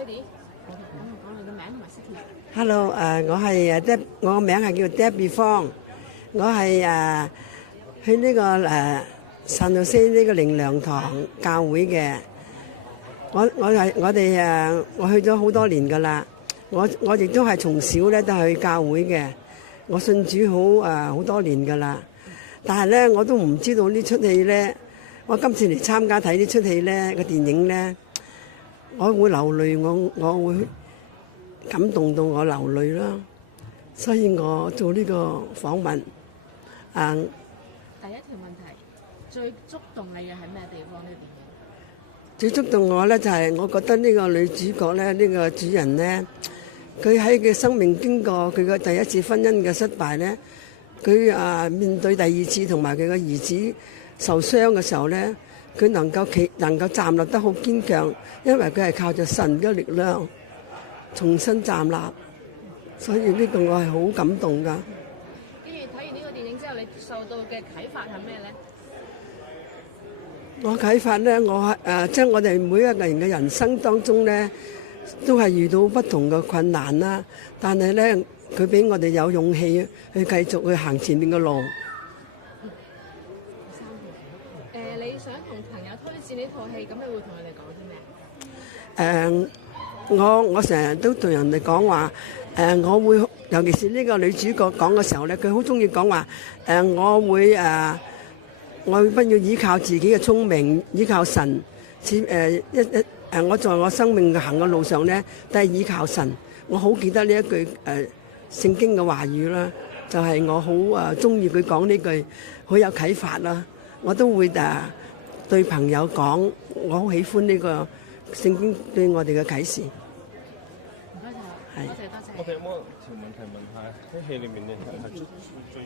Ready？講你個名同埋 city。Hello，我係我個名係叫 Debbie 方，我係去呢個San Jose呢個靈糧堂教會嘅。我去咗好多年㗎啦。我亦都係從小咧都係去教會嘅。我信主好多年㗎啦。但係咧我都唔知道呢出戲咧，我今次嚟參加睇呢出戲咧個電影咧，我會流淚，我會感動到我流淚啦，所以我做呢個訪問。第一條問題，最觸動你嘅係咩地方呢？電影最觸動我咧就係我覺得呢個女主角咧，呢個主人咧，佢喺佢生命經過佢嘅第一次婚姻嘅失敗咧，佢面對第二次同埋佢嘅兒子受傷嘅時候咧，佢能夠站立得好堅強，因為佢係靠著神嘅力量重新站立，所以呢個我係好感動㗎。跟住睇完呢個電影之後，你受到嘅啟發係咩咧？我啟發咧，將我哋每一個人嘅人生當中咧，都係遇到不同嘅困難啦。但係咧，佢俾我哋有勇氣去繼續去行前面嘅路。你想同朋友推薦呢套戲，咁你會同佢哋講啲咩？我成日都同人哋講話，我會尤其是呢個女主角講嘅時候咧，佢好中意講話，我不要依靠自己嘅聰明，依靠神。我在我生命行嘅路上咧，都係依靠神。我好記得呢一句聖經嘅話語啦，就係我好中意佢講呢句，好有啟發啦。我都會對朋友講，我好喜歡呢個聖經對我哋嘅啟示。唔該晒，多謝多謝。我哋有冇條問題問下？喺戲裏面你係最